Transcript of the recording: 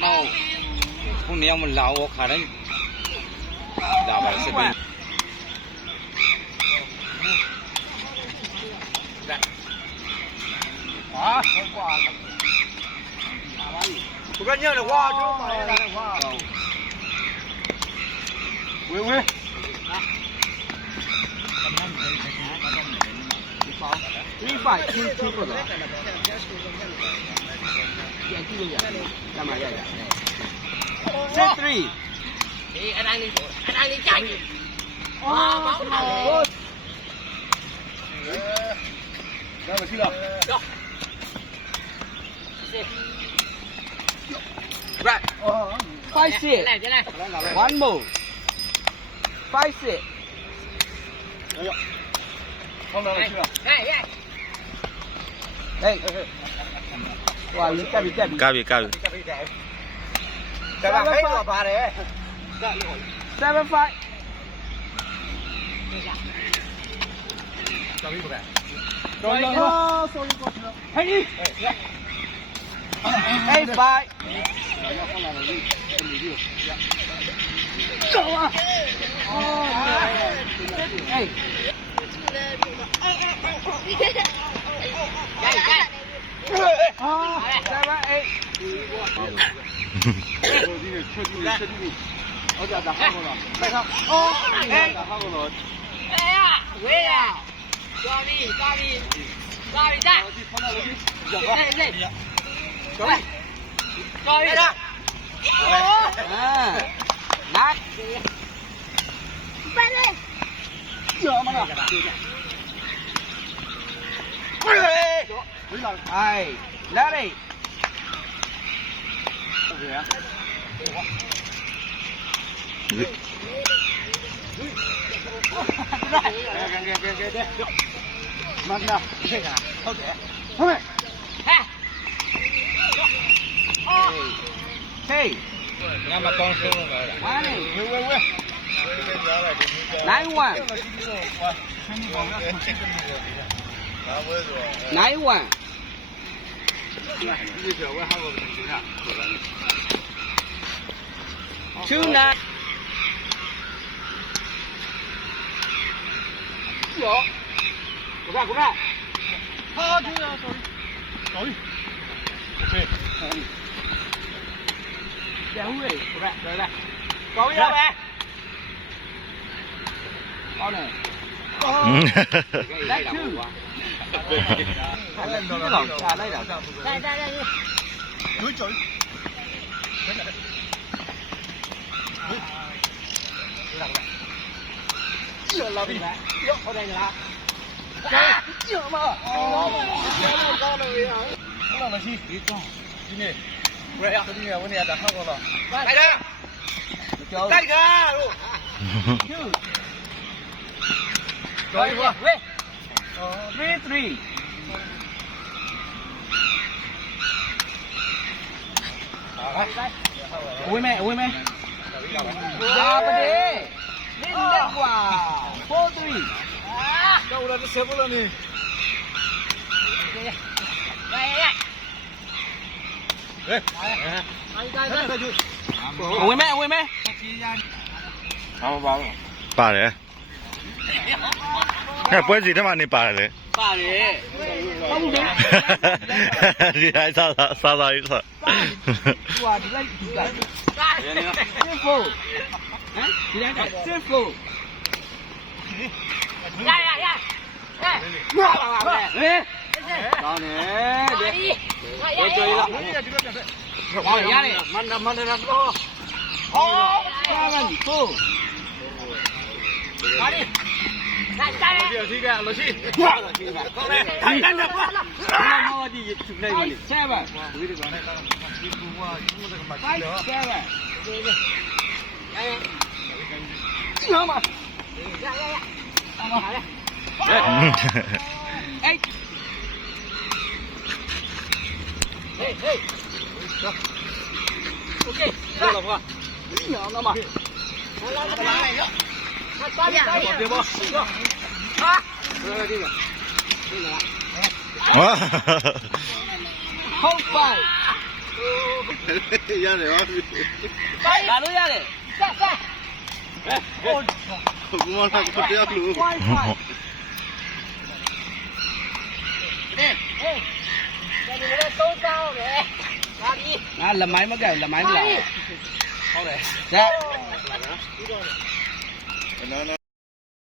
那不年我们老我看人，老板是边。啊，不干净的话，就买来的话。喂喂。一百听过的。3-3. Anh đi chạy. Bóng nào. Ra mà chưa? Right. 5-6. One more. 5-6. Không đâu chưa? Đây. Wow, cabi. Cabi. Các bạn thấy quả bà đấy. 7-5. Rồi. Hãy đi. 8-5. Go on. Hey. Ai, ra đi. Mang nào. Không thể. Không thể. Hey. Nhà mà con số rồi. Quá đi. 9-1. 9-1. 2-9. 有，鼓掌。好，听着，手里。对。两位，鼓掌，来。高一来。好嘞。来two。来。有嘴。老弟，好点啦。有嘛？高了没有？高了去。别撞。今天，喂呀，今天我俩在韩国了。来的。带个。来一个。喂。3-3. 来。喂没？不得。Lên quả 4-3. Đâu là nó xếp lên đi. Đây. Ui mẹ. Bảo. ပါတယ်အဲ့ပွဲစီထဲမှာနေပါတယ်လေ ပါတယ်ဟုတ်တယ် ဒီတိုင်းစားရေးဆို ဟိုဒီလိုက်ဒီလိုက်စစ်ဖို့ဟမ်ဒီလိုက်စစ်ဖို့ရမလာပါနဲ့ဟဲ့ကောင်းတယ်တဲ့ဟိုကြွေးလာဟောရတယ်မန္တတော့ဟော7-4ပါရီဒီအထိကလို့ရှိကောင်းတယ်ထိုင်တယ်ကွာမော်ဒီသူလိုက်ပါလေ7ဝီဒီကောင်နဲ့တော့ဒီကူကဒီကမှကြည့်တော့7ရမရ8 Hey. Ok. Được rồi không? Nhỏ nó mà. Lại nữa. Tiếp bò. À. Rồi đi rồi. Đi rồi. Hold by. ရတယ်ပါပြီ လာလို့ရတယ်စစဟို ဘုမလာကိုတရားလို့ ဟေးဟေးကျွန်တော်လည်းသုံးစားအောင်လေလာပြီ ငါလက်မိုင်းမကဲလက်မိုင်းမလာ ဟုတ်တယ် ဒါ နော်